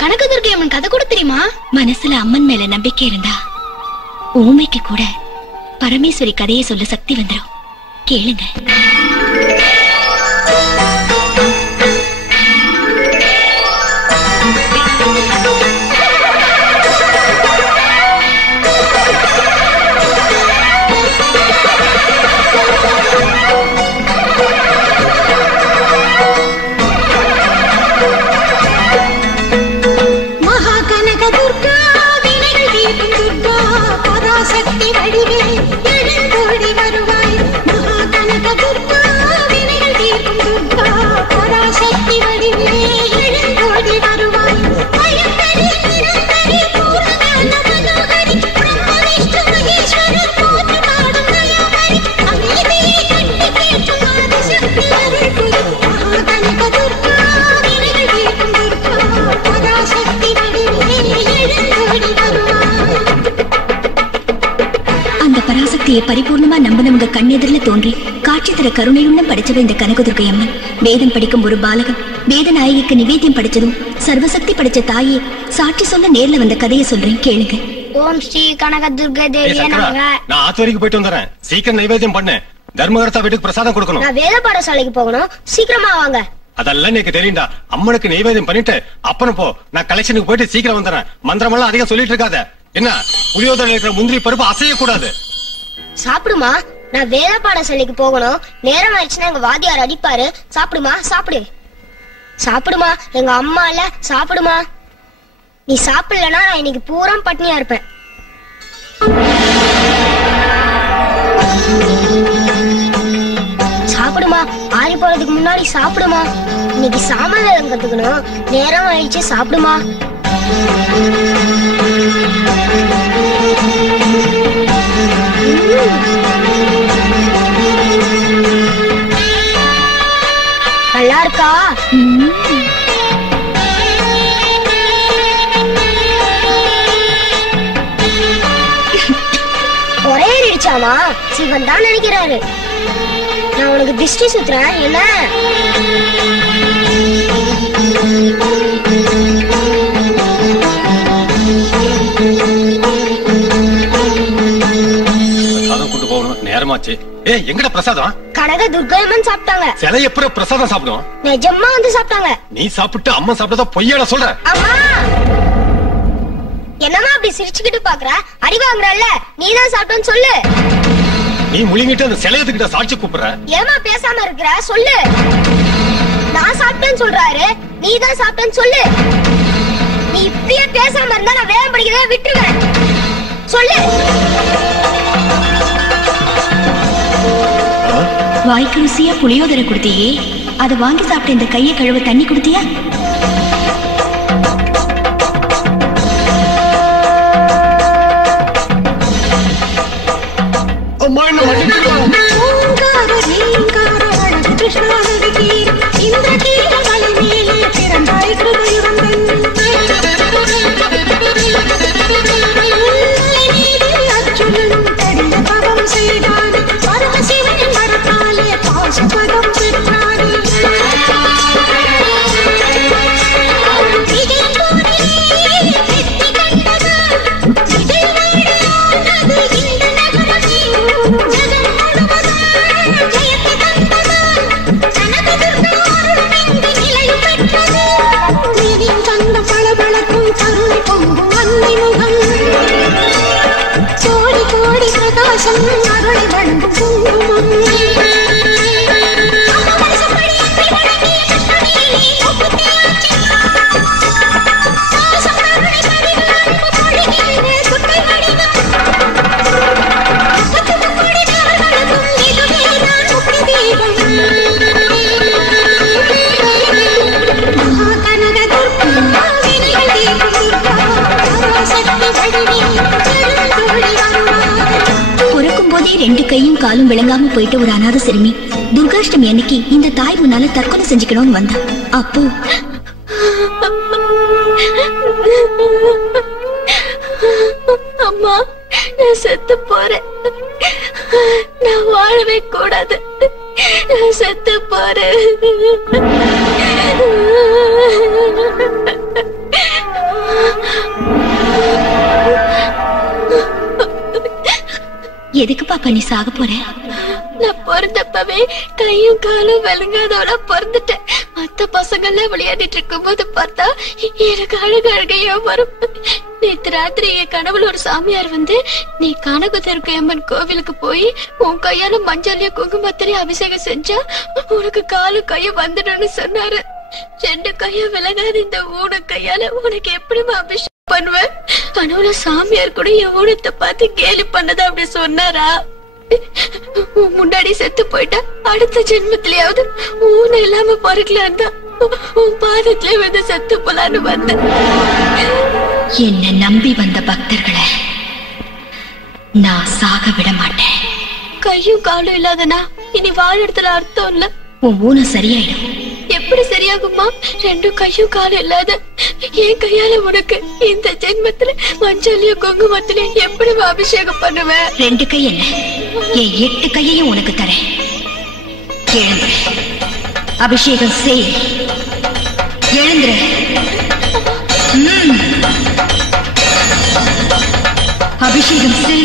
கனகதுர்கை அம்மன் கதை கூட தெரியுமா? மனசுல அம்மன் மேல நம்பிக்கை இருந்தா ஊமைக்கு கூட பரமேஸ்வரி கதையை சொல்ல சக்தி வந்துடும். கேளுங்க. பரிபூர்ணமா நம்பினவங்க கண்ணெதிரில தோன்றி காட்சி தர கருணையுள்ளம் படிச்சவ இந்த கனகதுர்கை அம்மன். வேதம் படிக்கும் ஒரு பாலகன் வேத நாயகிக்கு நிவேத்தியம் படிச்சதும் சர்வசக்தி படிச்ச தாயே சாட்சி சொல்ல நேர்ல வந்த கதையை சொல்றேன், கேளுங்க. ஓம் ஸ்ரீ கனகதுர்கை தேவியே நமக. நான் ஆத்துவரிக்கு போயிட்டு வந்துறேன். சீக்கிரம் நிவேத்தியம் பண்ணு. தர்மகர்த்தா வீட்டுக்கு பிரசாதம் கொடுக்கணும். நான் வேத பாடசாலைக்கு போகணும், சீக்கிரமா வாங்க. அதெல்லாம் எனக்கு தெரியும்டா. அம்மனுக்கு நைவேத்தியம் பண்ணிட்டு அப்புறம் போ. நான் கலெக்ஷனுக்கு போயிட்டு சீக்கிரம் வந்துறேன். மந்திரமெல்லாம் அதிகம் சொல்லிட்டு இருக்காத. என்ன புளியோதரை இருக்கிற முந்திரி பருப்பு அசைய கூடாது. சாப்பிடுமா, நான் வேத பாடசாலைக்கு போகணும். நேரம் ஆயிடுச்சுன்னா எங்க வாத்தியார் அடிப்பாரு. சாப்பிடுமா, சாப்பிடு. சாப்பிடுமா, எங்க அம்மா இல்ல, சாப்பிடுமா. நீ சாப்பிடலன்னா நான் இன்னைக்கு பூரா பட்னியா இருப்பேன். சாப்பிடுமா, ஆறி போறதுக்கு முன்னாடி சாப்பிடுமா. இன்னைக்கு சாமான் கத்துக்கணும். நேரம் ஆயிடுச்சு, சாப்பிடுமா. நல்லா இருக்கா? ஒரே அடிச்சாமா? சிவன் தான் நினைக்கிறாரு. நான் உனக்கு திஷ்டி சுத்துறேன் என்ன? நேரமாச்சு. எங்கட பிரசாதம்? கனகதுர்கை அம்மன் சாப்பிட்டாங்க. சிலை எப்படி பிரசாதம் சாப்பிடும்? நிஜமா வந்து சாப்பிட்டாங்க. நீ சாப்பிட்டு அம்மா சாப்பிட்டதா பொய்யால சொல்ற? என்னமா அப்படி சிரிச்சுக்கிட்டு பாக்குற? அடி வாங்குறல்ல, நீதான் சாப்பிட்டேன்னு சொல்லு. நீ முழுங்கிட்டு அந்த சிலையத்துக்கிட்ட சாட்சி கூப்பிடுற. ஏமா பேசாம இருக்கிற? சொல்லு. நான் சாப்பிட்டேன்னு சொல்றாரு, நீதான் சாப்பிட்டேன்னு சொல்லு. நீ இப்படியே பேசாம இருந்தா நான் வேகம் படிக்கிறத விட்டுருவேன். சொல்லு. வாய்க்கு ருசியா புளியோதரை கொடுத்தியே, அதை வாங்கி சாப்பிட்ட இந்த கையை கழுவ தண்ணி கொடுத்தியா? ரெண்டு கையும் காலும் விளங்காம போயிட்டு ஒரு அநாத சிறுமி துர்காஷ்டமி அன்னைக்கு இந்த தாய் முன்னால தற்கொலை செஞ்சுக்கணும்னு வந்தா. அப்போ அம்மா, நான் செத்து போறேன். நான் வாழவே கூடாது. நான் செத்து போறேன். எதுக்கு பாப்பா நீ சாக போற? நான் பிறந்தப்பவே கையும் காலும் விளங்காதவளா பிறந்துட்டேன். மத்த பசங்க எல்லாம் விளையாடிட்டு இருக்கும் போது பார்த்தா எனக்கு அழுகையா வரும். நேத்து ராத்திரி என் கனவுல ஒரு சாமியார் வந்து, நீ கனகதுர்க்கை அம்மன் கோவிலுக்கு போய் உன் கையால மஞ்சள்லயே குங்குமத்திலேயே அபிஷேகம் செஞ்சா உனக்கு காலு கையும் வந்துடும்னு சொன்னாரு. 2 கையும் விலகாத இந்த ஊன கையால உனக்கு எப்படிமா அபிஷேகம் பண்ணுவேன்? கனவுல சாமியார் கூட என் ஊனத்தை பார்த்து கேலி பண்ணதா அப்படி சொன்னாரா? முன்னாடி செத்து போயிட்டா அடுத்த ஜென்மத்திலேயாவது ஊன இல்லாம பிறக்கலாம் தான் உன் பாதத்திலே வந்து செத்து போலான்னு வந்த. என்ன நம்பி வந்த பக்தர்களை நான் சாக விட மாட்டேன். கையும் காலும் இல்லாதனா இனி வாழறதுல அர்த்தம் இல்ல. உன் ஊனம் சரியாயிடும். எப்படி சரியாகுமா? 2 கையும் காலும் இல்லாத என் கையால உனக்கு இந்த ஜென்மத்துல மஞ்சள்லயும் குங்குமத்திலயும் எப்படி அபிஷேகம் பண்ணுவேன்? 2 கை என்ன, என் 8 கையையும் உனக்கு தரேன். எழுந்துரு, அபிஷேகம் செய். எழுந்துரு. அபிஷேகம் செய்.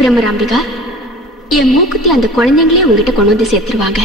பிரம்மராம்பிகா, என் மூக்குத்தி அந்த குழந்தைங்களே உங்ககிட்ட கொண்டு வந்து சேர்த்துருவாங்க.